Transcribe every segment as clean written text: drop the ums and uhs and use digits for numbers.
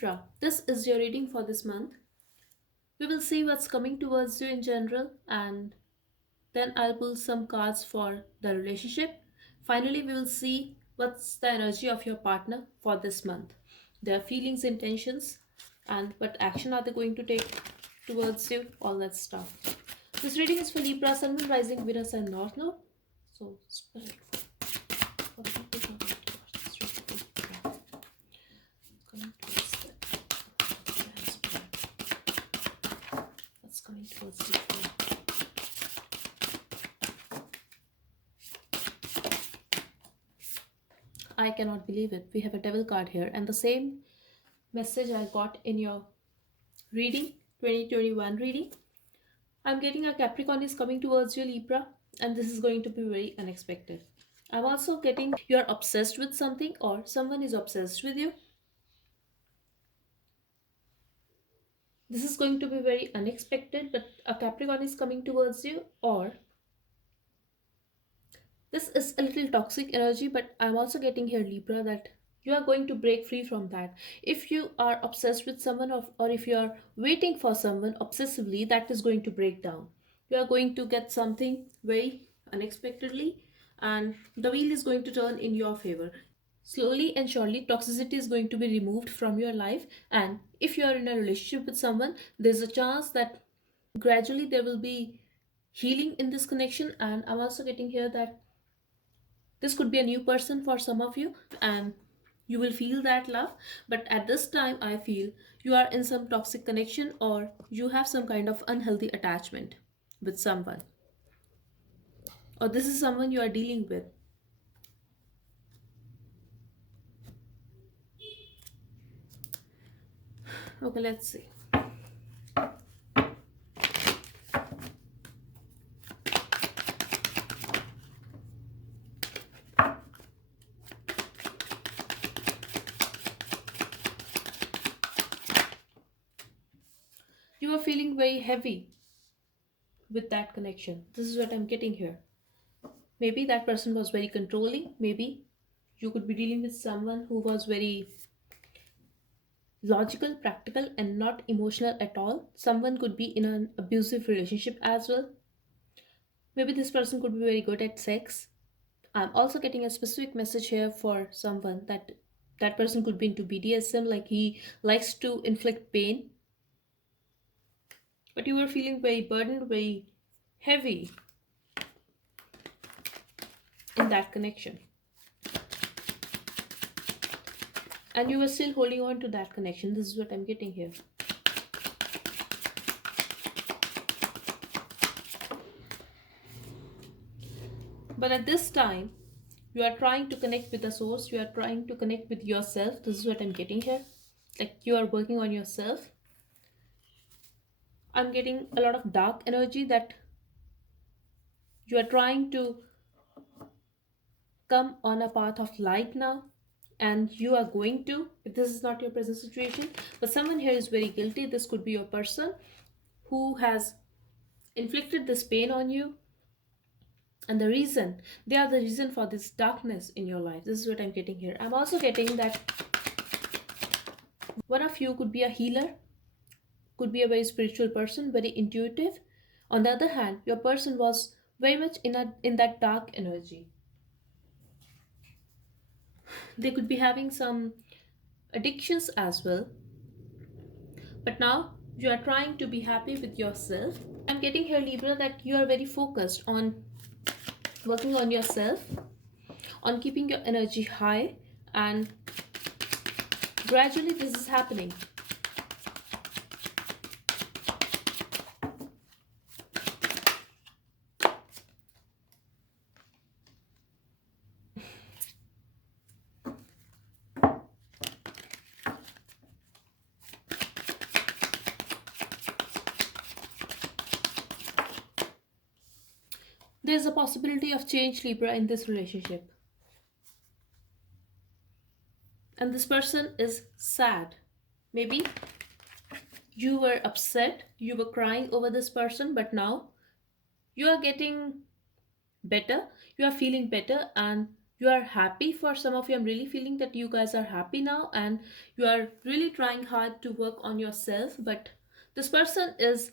Libra, this is your reading for this month. We will see what's coming towards you in general, and then I'll pull some cards for the relationship. Finally, we will see what's the energy of your partner for this month, their feelings, intentions, and what action are they going to take towards you, all that stuff. This reading is for Libra, Sun, Moon, Rising, Venus, and North Node. So, spirit for people who are going towards this reading. Yeah, coming towards what's coming towards you. I cannot believe it. We have a devil card here, and the same message I got in your reading, 2021 reading. I'm getting a Capricorn is coming towards you, Libra, and this is going to be very unexpected. I'm also getting you're obsessed with something or someone is obsessed with you. This is going to be very unexpected, but a Capricorn is coming towards you, or this is a little toxic energy, but I'm also getting here, Libra, that you are going to break free from that. If you are obsessed with someone, or if you are waiting for someone obsessively, that is going to break down. You are going to get something very unexpectedly, and the wheel is going to turn in your favor. Slowly and surely, toxicity is going to be removed from your life. And if you are in a relationship with someone, there's a chance that gradually there will be healing in this connection. And I'm also getting here that this could be a new person for some of you, and you will feel that love. But at this time, I feel you are in some toxic connection, or you have some kind of unhealthy attachment with someone, or this is someone you are dealing with. Okay, let's see. You are feeling very heavy with that connection. This is what I'm getting here. Maybe that person was very controlling. Maybe you could be dealing with someone who was very logical, practical, and not emotional at all. Someone could be in an abusive relationship as well. Maybe this person could be very good at sex. I'm also getting a specific message here for someone that that person could be into BDSM, like he likes to inflict pain. But you were feeling very burdened, very heavy in that connection. And you were still holding on to that connection. This is what I'm getting here. But at this time, you are trying to connect with the source. You are trying to connect with yourself. This is what I'm getting here. Like you are working on yourself. I'm getting a lot of dark energy that you are trying to come on a path of light now, and you are going to, if this is not your present situation, but someone here is very guilty. This could be your person who has inflicted this pain on you, and the reason, they are the reason for this darkness in your life. This is what I'm getting here. I'm also getting that one of you could be a healer, could be a very spiritual person, very intuitive. On the other hand, your person was very much in that dark energy. They could be having some addictions as well, but now you are trying to be happy with yourself. I'm getting here, Libra, that you are very focused on working on yourself, on keeping your energy high, and gradually this is happening. There's a possibility of change, Libra, in this relationship. And this person is sad. Maybe you were upset, you were crying over this person, but now you are getting better, you are feeling better, and You are happy. For some of you, I'm really feeling that you guys are happy now and you are really trying hard to work on yourself. But this person is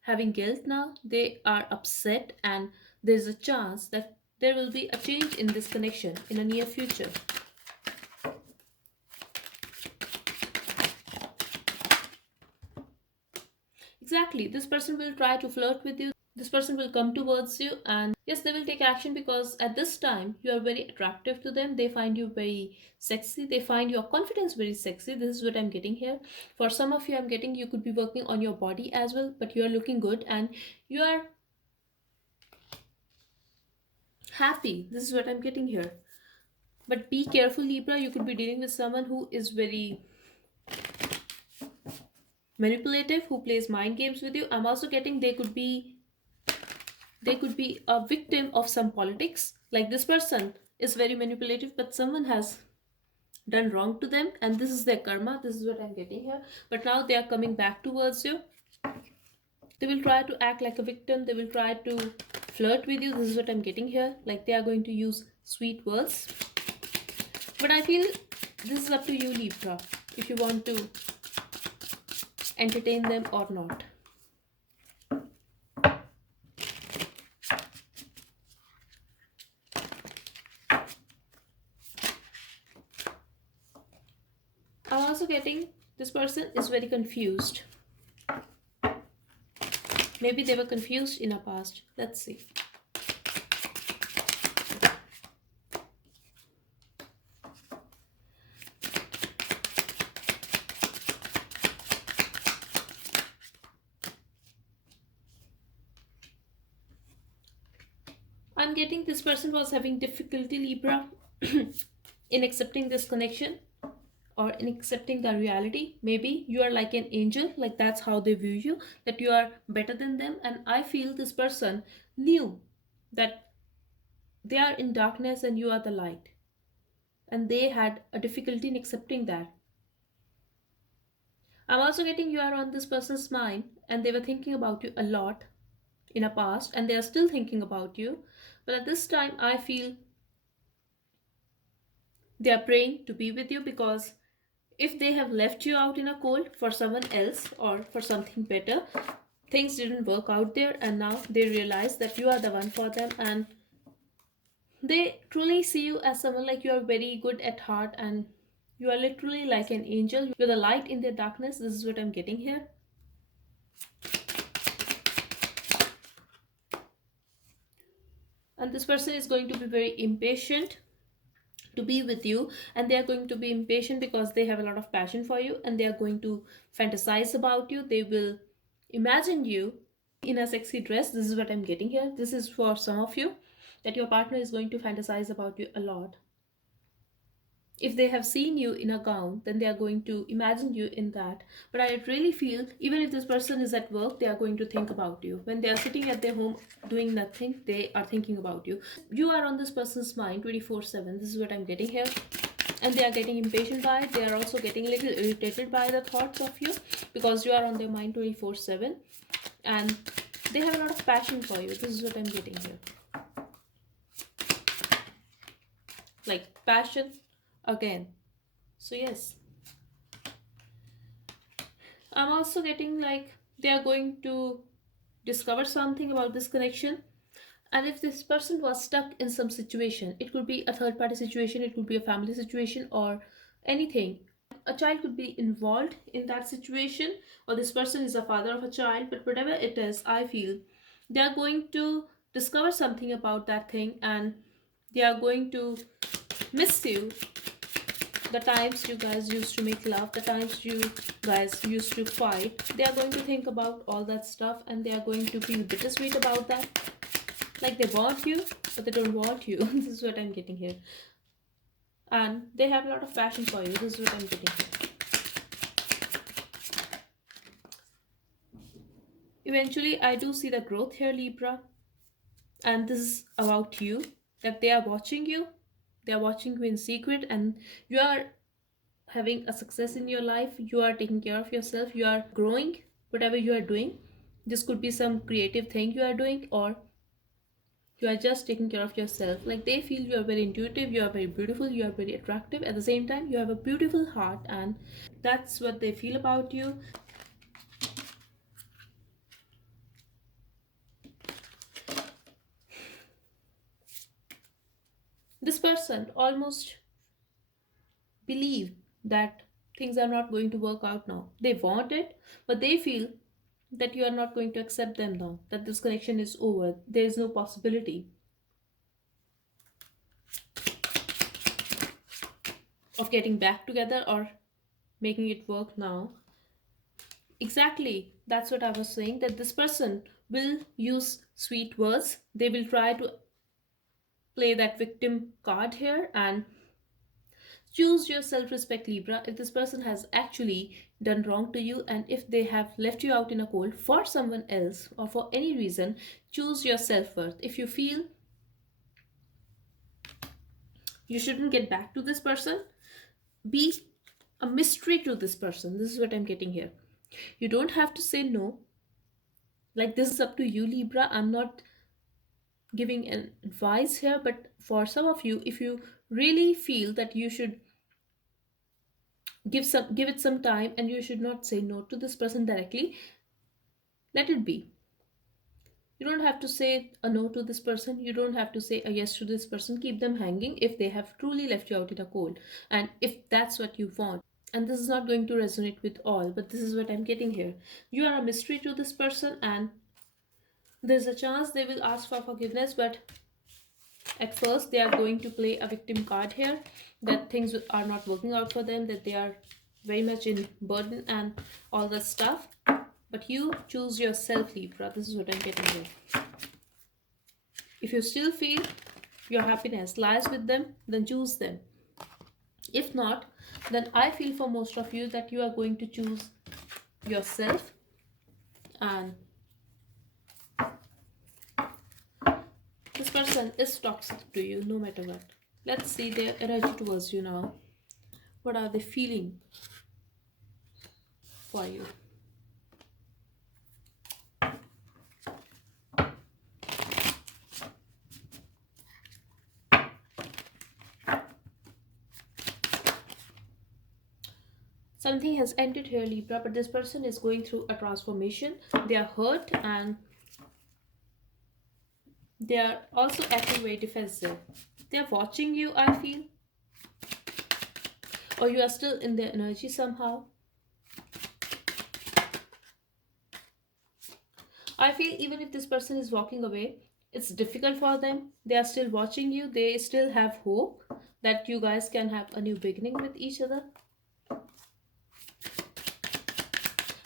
having guilt now. They are upset, and there's a chance that there will be a change in this connection in the near future. Exactly. This person will try to flirt with you. This person will come towards you, and yes, they will take action because at this time you are very attractive to them. They find you very sexy. They find your confidence very sexy. This is what I'm getting here. For some of you, I'm getting you could be working on your body as well, but you are looking good and you are happy. This is what I'm getting here. But be careful, Libra. You could be dealing with someone who is very manipulative, who plays mind games with you. I'm also getting they could be a victim of some politics. Like this person is very manipulative, but someone has done wrong to them, and this is their karma. This is what I'm getting here. But now they are coming back towards you. They will try to act like a victim. They will try to flirt with you. This is what I'm getting here. Like they are going to use sweet words. But I feel this is up to you, Libra, if you want to entertain them or not. I'm also getting this person is very confused. Maybe they were confused in the past. Let's see. I'm getting this person was having difficulty, Libra, in accepting this connection or in accepting the reality. Maybe you are like an angel, like that's how they view you, that you are better than them. And I feel this person knew that they are in darkness and you are the light. And they had a difficulty in accepting that. I'm also getting you are on this person's mind and they were thinking about you a lot in a past and they are still thinking about you. But at this time, I feel they are praying to be with you because if they have left you out in a cold for someone else or for something better, things didn't work out there and now they realize that you are the one for them and they truly see you as someone like you are very good at heart and you are literally like an angel. You're the light in their darkness. This is what I'm getting here. And this person is going to be very impatient to be with you and they are going to be impatient because they have a lot of passion for you and they are going to fantasize about you. They will imagine you in a sexy dress. This is what I'm getting here. This is for some of you that your partner is going to fantasize about you a lot. If they have seen you in a gown, then they are going to imagine you in that. But I really feel even if this person is at work, they are going to think about you. When they are sitting at their home doing nothing, they are thinking about you. You are on this person's mind 24/7. This is what I'm getting here. And they are getting impatient by it. They are also getting a little irritated by the thoughts of you because you are on their mind 24/7 and they have a lot of passion for you. This is what I'm getting here. Like passion again. So yes, I'm also getting like they are going to discover something about this connection. And if this person was stuck in some situation, it could be a third party situation, it could be a family situation, or anything. A child could be involved in that situation, or this person is a father of a child, but whatever it is, I feel they are going to discover something about that thing and they are going to miss you. The times you guys used to make love, the times you guys used to fight, they are going to think about all that stuff and they are going to feel bittersweet about that. Like they want you, but they don't want you. This is what I'm getting here. And they have a lot of passion for you. This is what I'm getting here. Eventually, I do see the growth here, Libra. And this is about you, that they are watching you. They are watching you in secret and you are having a success in your life. You are taking care of yourself. You are growing, whatever you are doing. This could be some creative thing you are doing, or You are just taking care of yourself. Like they feel you are very intuitive, you are very beautiful, you are very attractive. At the same time, you have a beautiful heart, and that's what they feel about you. This person almost believe that things are not going to work out now. They want it, but they feel that you are not going to accept them now, that this connection is over. There is no possibility of getting back together or making it work now. Exactly, that's what I was saying, that this person will use sweet words. They will try to play that victim card here, and choose your self respect, Libra. If this person has actually done wrong to you, and if they have left you out in a cold for someone else or for any reason, choose your self worth. If you feel you shouldn't get back to this person, be a mystery to this person. This is what I'm getting here. You don't have to say no. Like, this is up to you, Libra. I'm not giving an advice here, but for some of you, if you really feel that you should give it some time and you should not say no to this person directly, let it be. You don't have to say a no to this person, you don't have to say a yes to this person. Keep them hanging if they have truly left you out in a cold, and if that's what you want. And this is not going to resonate with all, but this is what I'm getting here. You are a mystery to this person, and there's a chance they will ask for forgiveness, but at first they are going to play a victim card here, that things are not working out for them, that they are very much in burden and all that stuff. But you choose yourself, Libra. This is what I'm getting here. If you still feel your happiness lies with them, then choose them. If not, then I feel for most of you that you are going to choose yourself, and this person is toxic to you no matter what. Let's see their energy towards you now. What are they feeling for you? Something has ended here, Libra, but this person is going through a transformation. They are hurt, and they are also acting very defensive. They are watching you, I feel, or you are still in their energy somehow. I feel even if this person is walking away, it's difficult for them. They are still watching you. They still have hope that you guys can have a new beginning with each other.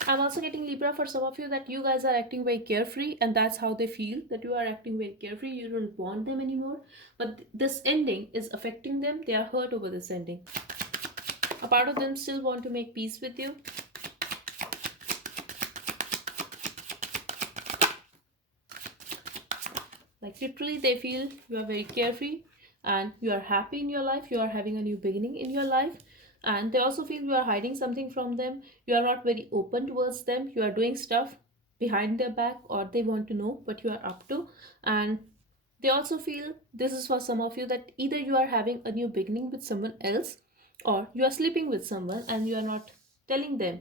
I'm also getting, Libra, for some of you, that you guys are acting very carefree, and that's how they feel, that you are acting very carefree. You don't want them anymore. But this ending is affecting them. They are hurt over this ending. A part of them still want to make peace with you. Like, literally, they feel you are very carefree and you are happy in your life. You are having a new beginning in your life. And they also feel you are hiding something from them. You are not very open towards them. You are doing stuff behind their back, or they want to know what you are up to. And they also feel, this is for some of you, that either you are having a new beginning with someone else, or you are sleeping with someone and you are not telling them.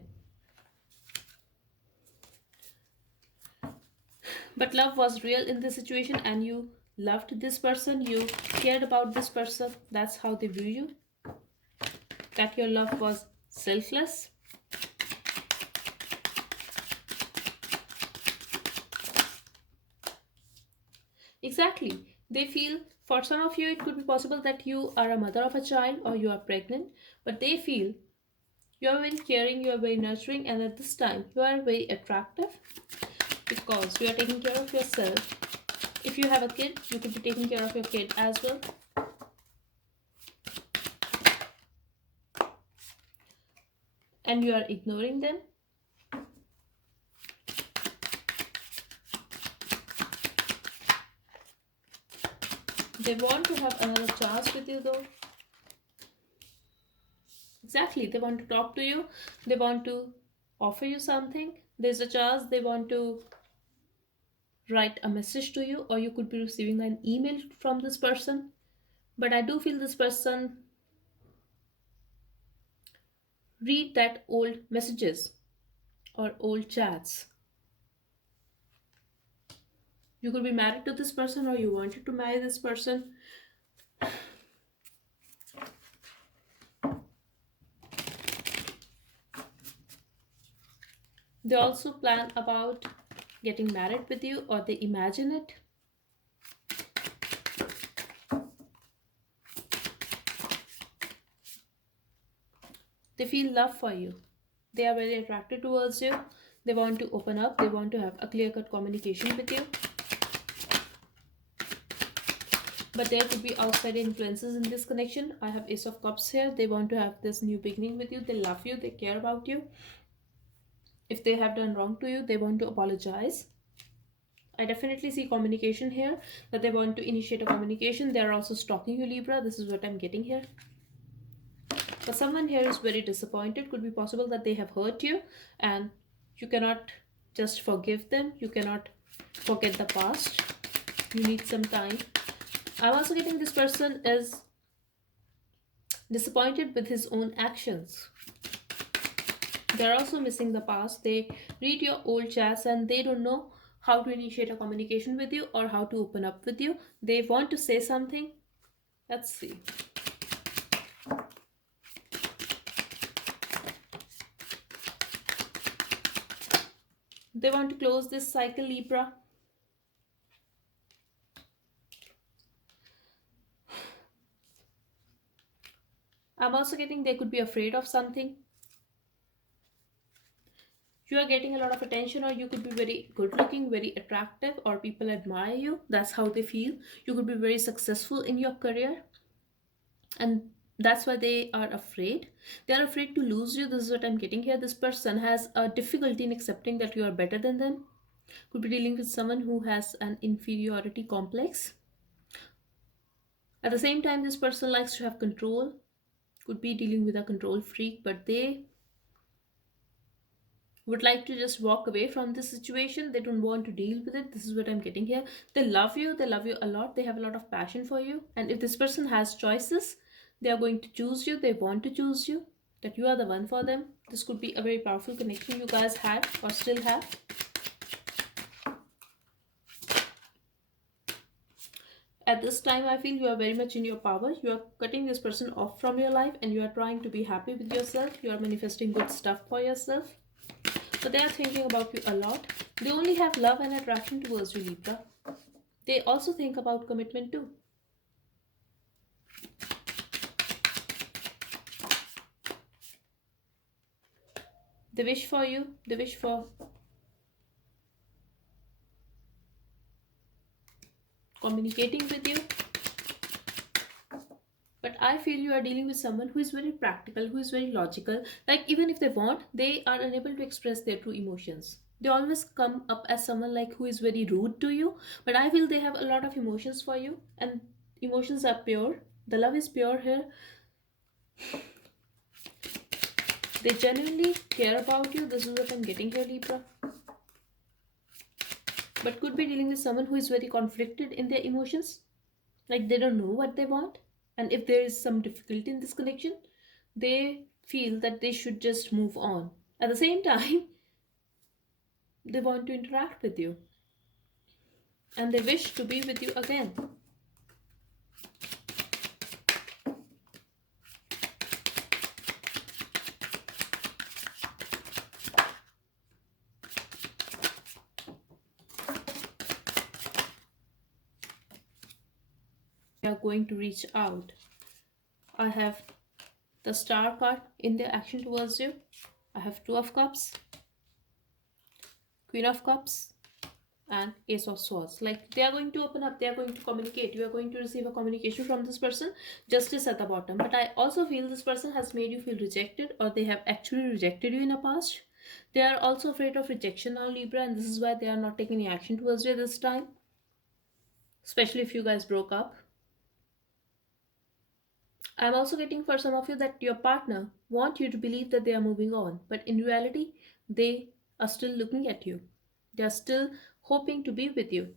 But love was real in this situation, and you loved this person, you cared about this person. That's how they view you, that your love was selfless. Exactly. They feel, for some of you, it could be possible that you are a mother of a child or you are pregnant, but they feel you are very caring, you are very nurturing, and at this time you are very attractive because you are taking care of yourself. If you have a kid, you could be taking care of your kid as well. And you are ignoring them. They want to have another chance with you though. Exactly, they want to talk to you, they want to offer you something. There's a chance they want to write a message to you, or you could be receiving an email from this person. But I do feel this person read that old messages or old chats. You could be married to this person, or you wanted to marry this person. They also plan about getting married with you, or they imagine it. They feel love for you. They are very attracted towards you. They want to open up. They want to have a clear cut communication with you. But there could be outside influences in this connection. I have Ace of Cups here. They want to have this new beginning with you. They love you. They care about you. If they have done wrong to you, they want to apologize. I definitely see communication here, that they want to initiate a communication. They are also stalking you, Libra. This is what I'm getting here. But someone here is very disappointed. Could be possible that they have hurt you and you cannot just forgive them. You cannot forget the past. You need some time. I'm also getting this person is disappointed with his own actions. They're also missing the past. They read your old chats and they don't know how to initiate a communication with you or how to open up with you. They want to say something. Let's see. They want to close this cycle, Libra. I'm also getting they could be afraid of something. You are getting a lot of attention, or you could be very good looking, very attractive, or people admire you. That's how they feel. You could be very successful in your career, and that's why they are afraid. They are afraid to lose you. This is what I'm getting here. This person has a difficulty in accepting that you are better than them. Could be dealing with someone who has an inferiority complex. At the same time, this person likes to have control. Could be dealing with a control freak, but they would like to just walk away from this situation. They don't want to deal with it. This is what I'm getting here. They love you. They love you a lot. They have a lot of passion for you. And if this person has choices, they are going to choose you. They want to choose you. That you are the one for them. This could be a very powerful connection you guys had or still have. At this time, I feel you are very much in your power. You are cutting this person off from your life and you are trying to be happy with yourself. You are manifesting good stuff for yourself. But they are thinking about you a lot. They only have love and attraction towards you, Libra. They also think about commitment too. They wish for you. They wish for communicating with you. But I feel you are dealing with someone who is very practical, who is very logical. Like, even if they want, they are unable to express their true emotions. They always come up as someone like who is very rude to you. But I feel they have a lot of emotions for you, and emotions are pure. The love is pure here. They genuinely care about you. This is what I'm getting here, Libra. But could be dealing with someone who is very conflicted in their emotions. Like, they don't know what they want. And if there is some difficulty in this connection, they feel that they should just move on. At the same time, they want to interact with you. And they wish to be with you again. They are going to reach out. I have the Star card in their action towards you. I have Two of Cups, Queen of Cups, and Ace of Swords. Like, they are going to open up, they are going to communicate. You are going to receive a communication from this person. Justice at the bottom. But I also feel this person has made you feel rejected, or they have actually rejected you in the past. They are also afraid of rejection now, Libra, and this is why they are not taking any action towards you this time. Especially if you guys broke up. I'm also getting for some of you that your partner want you to believe that they are moving on, but in reality, they are still looking at you. They are still hoping to be with you.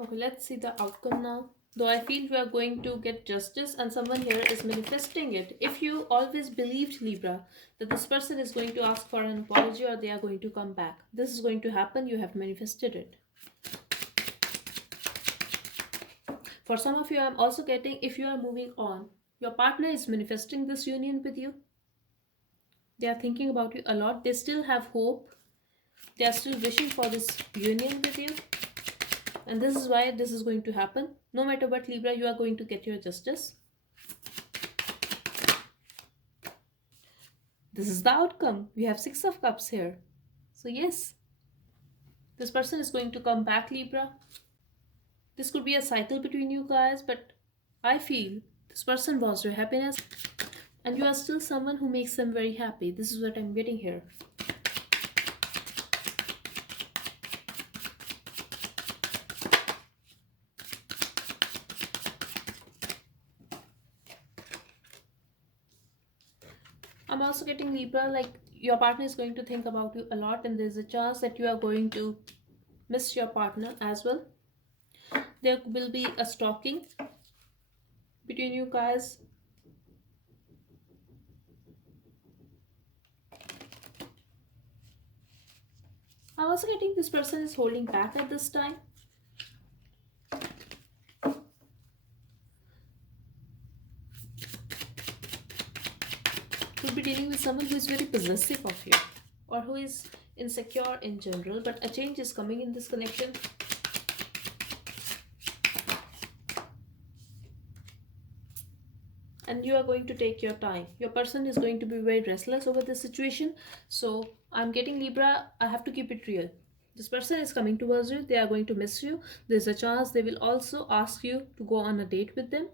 Okay, let's see the outcome now. Though I feel you are going to get justice and someone here is manifesting it. If you always believed, Libra, that this person is going to ask for an apology or they are going to come back, this is going to happen, you have manifested it. For some of you, I'm also getting, if you are moving on, your partner is manifesting this union with you. They are thinking about you a lot. They still have hope. They are still wishing for this union with you. And this is why this is going to happen. No matter what, Libra, you are going to get your justice. This is the outcome. We have Six of Cups here. So yes, this person is going to come back, Libra. This could be a cycle between you guys, but I feel this person was your happiness and you are still someone who makes them very happy. This is what I'm getting here. I'm also getting, Libra, like your partner is going to think about you a lot and there's a chance that you are going to miss your partner as well. There will be a stalking between you guys. I'm also getting this person is holding back at this time. You'll be dealing with someone who is very possessive of you or who is insecure in general, but a change is coming in this connection. And you are going to take your time. Your person is going to be very restless over this situation. So I'm getting, Libra, I have to keep it real. This person is coming towards you. They are going to miss you. There's a chance they will also ask you to go on a date with them.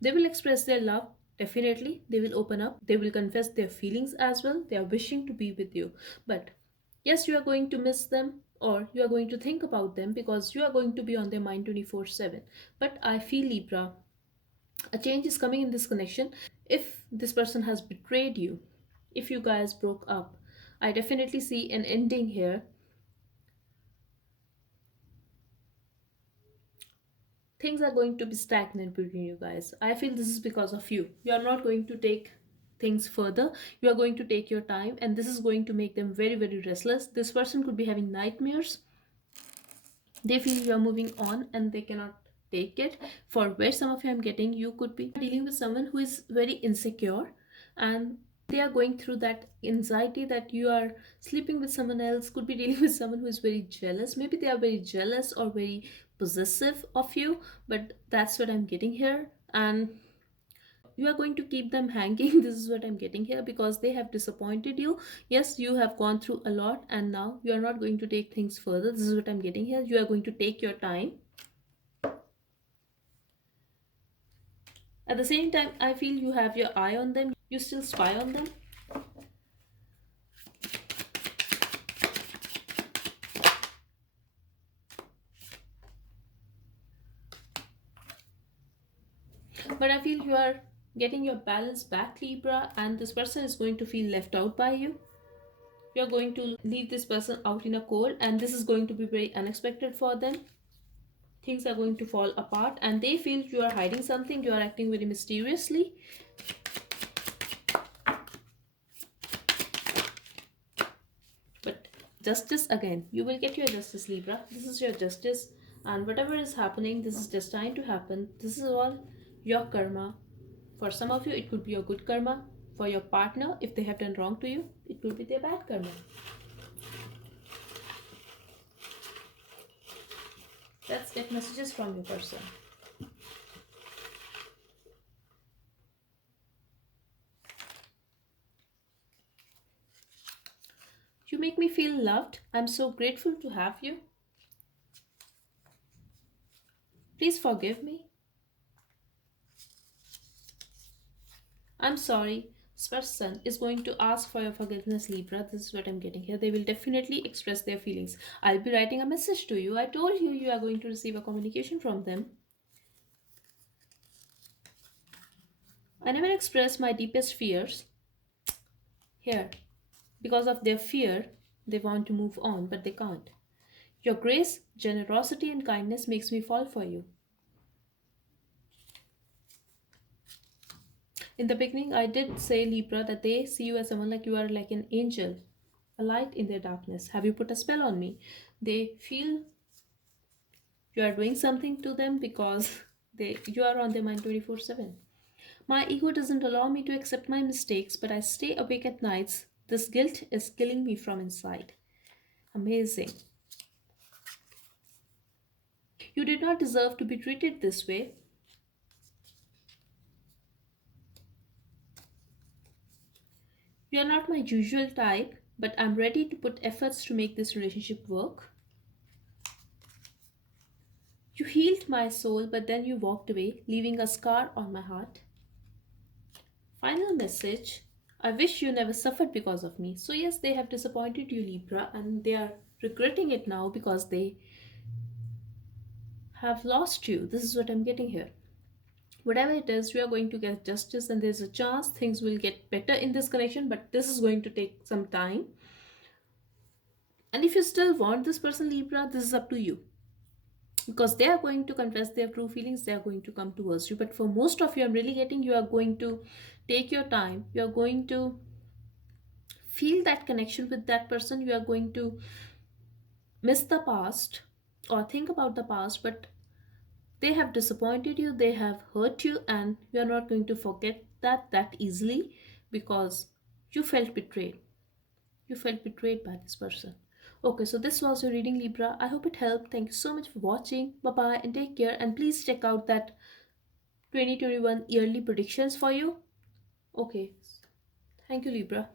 They will express their love. Definitely, they will open up. They will confess their feelings as well. They are wishing to be with you. But yes, you are going to miss them or you are going to think about them because you are going to be on their mind 24/7. But I feel, Libra, a change is coming in this connection. If this person has betrayed you, if you guys broke up, I definitely see an ending here. Things are going to be stagnant between you guys. I feel this is because of you. You are not going to take things further. You are going to take your time and this is going to make them very, very restless. This person could be having nightmares. They feel you are moving on and they cannot take it. For where some of you, I'm getting, you could be dealing with someone who is very insecure and they are going through that anxiety that you are sleeping with someone else. Could be dealing with someone who is very jealous. Maybe they are very jealous or very possessive of you, but that's what I'm getting here. And you are going to keep them hanging. This is what I'm getting here because they have disappointed you. Yes, you have gone through a lot and now you are not going to take things further. This is what I'm getting here. You are going to take your time. At the same time, I feel you have your eye on them. You still spy on them. But I feel you are getting your balance back, Libra, and this person is going to feel left out by you. You're going to leave this person out in a cold and this is going to be very unexpected for them. Things are going to fall apart and they feel you are hiding something. You are acting very mysteriously. But justice again. You will get your justice, Libra. This is your justice and whatever is happening, this is destined to happen. This is all your karma. For some of you, it could be your good karma. For your partner, if they have done wrong to you, it could be their bad karma. Let's get messages from your person. You make me feel loved. I'm so grateful to have you. Please forgive me. I'm sorry. This person is going to ask for your forgiveness, Libra. This is what I'm getting here. They will definitely express their feelings. I'll be writing a message to you. I told you you are going to receive a communication from them. I never express my deepest fears. Here, because of their fear, they want to move on, but they can't. Your grace, generosity, and kindness makes me fall for you. In the beginning, I did say, Libra, that they see you as someone like you are like an angel, a light in their darkness. Have you put a spell on me? They feel you are doing something to them because you are on their mind 24/7. My ego doesn't allow me to accept my mistakes, but I stay awake at nights. This guilt is killing me from inside. Amazing. You did not deserve to be treated this way. You are not my usual type, but I'm ready to put efforts to make this relationship work. You healed my soul, but then you walked away, leaving a scar on my heart. Final message. I wish you never suffered because of me. So, yes, they have disappointed you, Libra, and they are regretting it now because they have lost you. This is what I'm getting here. Whatever it is, you are going to get justice, and there's a chance things will get better in this connection, but this is going to take some time. And if you still want this person, Libra, this is up to you, because they are going to confess their true feelings, they are going to come towards you. But for most of you, I'm really getting, you are going to take your time, you are going to feel that connection with that person, you are going to miss the past or think about the past, but they have disappointed you, they have hurt you, and you are not going to forget that easily, because you felt betrayed. You felt betrayed by this person. Okay, so this was your reading, Libra. I hope it helped. Thank you so much for watching. Bye bye and take care. And please check out that 2021 yearly predictions for you. Okay, thank you, Libra.